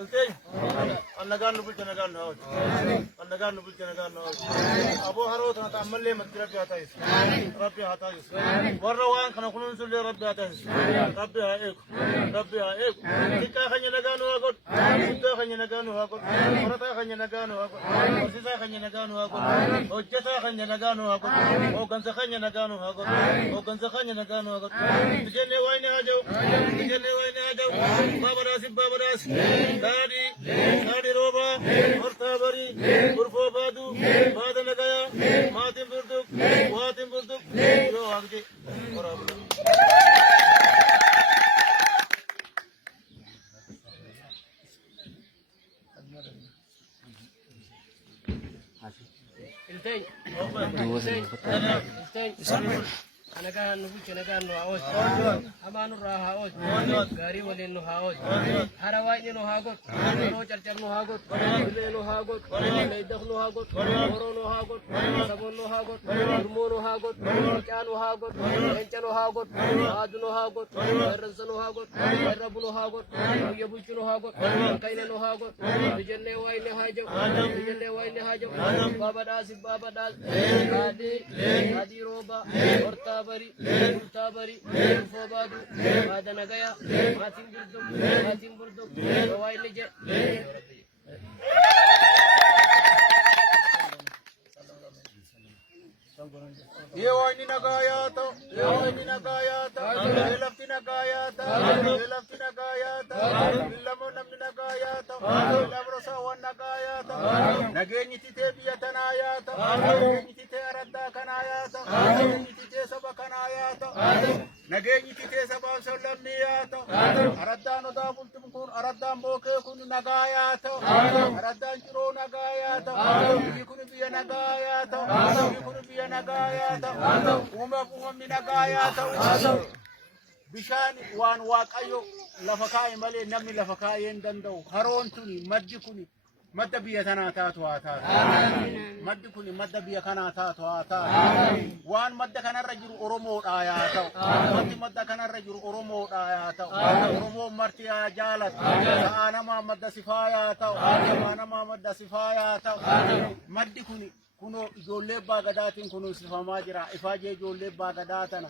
Iltei, annagaan nu bulcha nagaan nu hawwatu. Annagaan nu bulcha nagaan nu hawwatu. Aboo haroo tana ta'ammallee matti rabbi haa taasisu. Rabbi haa taasisu. Warra waan kana kunuunsullee rabbi haa taasisu. Rabbi haa eegu. Rabbi haa eegu. Xiqqaa keenya nagaa nu haa godhu. Guddaa keenya nagaa nu haa godhu. Barataa keenya nagaa nu haa godhu. Barsiisaa keenya nagaa nu haa godhu. Hojjetaa keenya nagaa nu haa godhu. Hooggansa keenya nagaa nu haa godhu. Hooggansa keenya nagaa nu haa godhu. Tijjennee waayini haa jiru. Tijjennee waayini haa jiru. Baabadaasi. Daadhi rooba, hortaa barii, gurfoo baaduu, baada nagaya, maatiin burduq, waatiin burduq, yoo haqje waraabula. Iltei. Anagaan nu bulcha nagaan nu haa oolchu. Hamaa nurraa haa oolchu. Gaarii waliin nu haa oolchu. Hara waayni nu haa godhu. Yeroo carcar nu haa godhu. Dirree nu haa godhu. Meeydaq nu haa godhu. Horoo nu haa godhu. Saboon nu haa godhu. Gurmoo nu haa godhu. Mucaa nu haa godhu. Leenca nu haa godhu. Haadu nu haa godhu. Irransa nu haa godhu. Irrabu nu haa godhu. Guyya bulchu nu haa godhu. Kayne nu haa godhu. Ijoollee waayni haa jiru. Ijoollee waayni haa jiru. Baabadaasi. Daadhii rooba. Hortaa bari, ultaa bari, ulfoo baadu, baada nagaya, maatiin burduk, waa inni jedhe. Yeewani nagayata, elafti nagayata, ilamo namni nagayata, ilabrosa wan nagayata, nageenyi titee biyya tanayata, nageenyi titee araddaa kanayata, nageenyi titee saba kanayata, nageenyi titee sabaaf sallamniyata, araddaan odaa bultum kun, araddaan bookee kun nagayata, araddaan jiroo nagayata, biyyi kun biyya nagayata, biyyi kun biyya nagayata, uumamni nagayata. Bishaan waan waaqayyo lafa kaa'e malee namni lafa kaa'ee hin danda'u. Haroon tuni maddi kuni madda biyya tanaa taatu haa taatu. Maddi kuni madda biyya kanaa taatu haa taatu. Waan madda kanarra jiru Oromoodhaa yaa ta'u. Wanti madda kanarra jiru Oromoodhaa yaa ta'u. Oromoon marti yaa jaalatu. Sa'aa namaa madda sifaa yaa ta'u. Sa'aa namaa madda sifaa yaa ta'u. Maddi kuni kunoo ijoollee baagadaatiin kunuunsifamaa jira. Ifaajee ijoollee baagadaa tana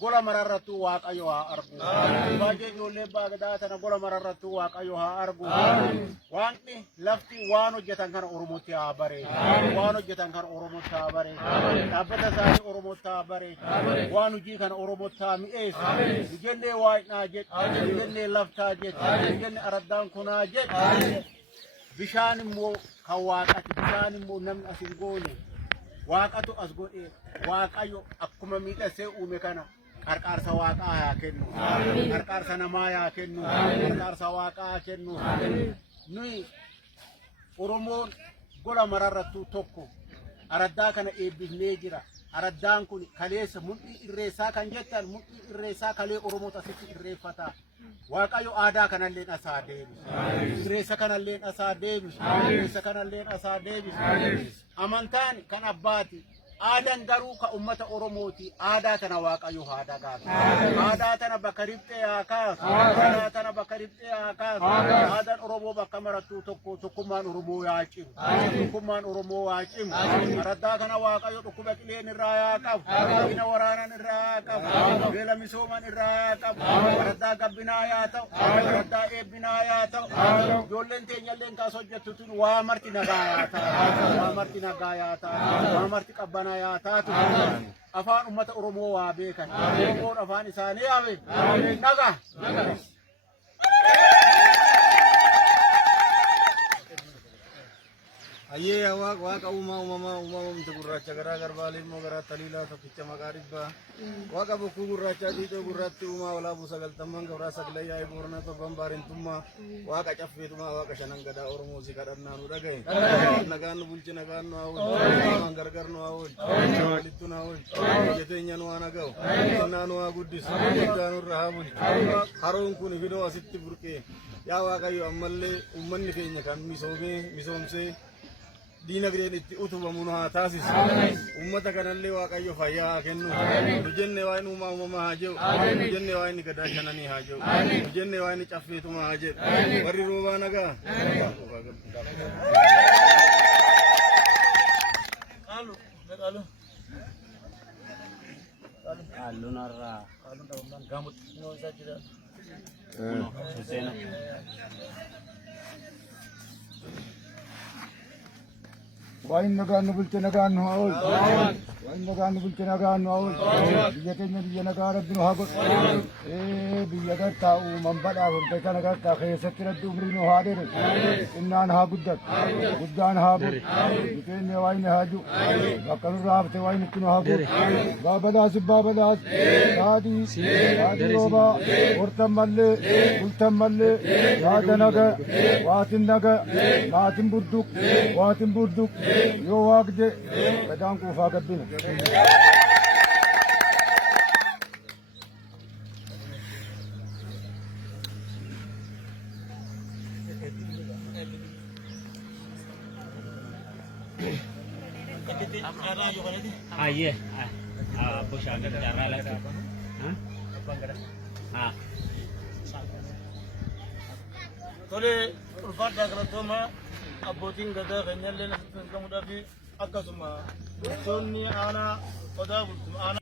gola mararrattuu waaqayyo haa argu. Ifaajee ijoollee baagadaa tana gola mararrattuu waaqayyo haa argu. Waaqni lafti waan hojjetan kana Oromootti haa bareedu. Waan hojjetan kana Oromootti haa bareedu. Dhaabbata isaanii Oromootti haa bareedu. Waan hojii kana Oromootti haa mi'eessu. Bijennee waa'inaa jedhu. Bijennee laftaa jedhu. Bijennee araddaan kunaa jedhu. Bishaan immoo kan waaqati. Bishaan immoo namni as hin goone. Waaqatu as godhee waaqayyo akkuma miidhasee uume kana qarqaarsa waaqaa haa kennu. Qarqaarsa namaa haa kennu. Qarqaarsa waaqaa haa kennu. Nuyi Oromoon gola mararrattuu tokko araddaa kana eebbifnee jira. Araddaan kun kaleessa mudhii irreessaa kan jettan mudhii irreessaa kalee Oromoota asitti irreeffata. Waaqayyo aadaa kanalleen asaa deebisu. Irreessa kanalleen asaa deebisu. Irreessa kanalleen asaa deebisu. Amantaan kan abbaati. Aadaan garuu ka ummata Oromooti. Aadaa tana waaqayyo haa dagaagu. Aadaa tana bakka riphxee haa kaasu. Aadaa tana bakka riphxee haa kaasu. Aadaan Oromoo bakka marattuu tokkummaan Oromoo haa cimu. Tokkummaan Oromoo haa cimu. Araddaa kana waaqayyo dhukkuba qileen irraa haa qabu. Bina waraanan irraa haa qabu. Beela misooman irraa haa qabu. Araddaa gabbinaa haa ta'u. Araddaa eebbinaa haa ta'u. Ijoolleen teenyalleen kaas hojjettu tun waa marti nagaa haa ta'u. Waa marti nagaa haa ta'u. Waa marti qabbanaa yaa taatu. Afaan ummata Oromoo waa beekan. Oromoon afaan isaanii haa beekan. Nagaa. Ayyee waaqa uumamte gurraacha garaa garbaalee immoo garaa taliilaa tokkicha maqaa dhibbaa waaqa bokkuu gurraachaa diicoo gurraatti uumaa walaabuu sagaltamman gabraa sagalee yaa'ee boorana torban baarentummaa waaqa caffeetumaa waaqa shanan gadaa Oromoo si kadhannaa nu dhagaye nagaan nu bulchi nagaan nu haa oolchu gargar nu haa oolchu walittu nu haa oolchu jeteenya nu haa naga'u qonnaa nu haa guddisu eeggaa nurra haa bulchu haroon kun fidoo asitti burqee yaa waaqayyo ammallee uummanni keenya kan misoomsee diinagdeen itti utubamu nu haa taasisu. Uummata kanallee Waaqayyo fayyaa haa kennu. Nu jenne waa inni uumamaa haa jedhu. Nu jenne waa inni gadaa shananii haa jedhu. Nu jenne waa inni caffeetuma haa jedhu. Warri roobaa nagaa. Wain nagaan nu bulche nagaan nu haa oolchu. Wain nagaan nu bulche nagaan nu haa oolchu. Biyya keenya biyya nagaa rabbi nu haa godhu. Biyya gartaa uuman badhaafamte kana gartaa keessatti rabbi umrii nu haa dheeressu. Xinnaan haa guddatu. Guddaan haa bulu. Biyyi keenya waayini haa jiru. Bakka nurraa hafte waayini itti nu haa guutu. Baabadaas baabadaas. Daadii roobaa. Hortan mallee. Bultan mallee. Yaada naga. Waatin naga. Maatin budduq. Waatin budduq. Yoo waaqje gadaan kuufaa gabbina. Iya, bushaan jaarraa lafa. Tole ulfaadhaa galatoomaa abbootiin gadaa keenyallee natti fayyadamuudhaaf akkasuma bultoonni aanaa odaa bultuma aanaa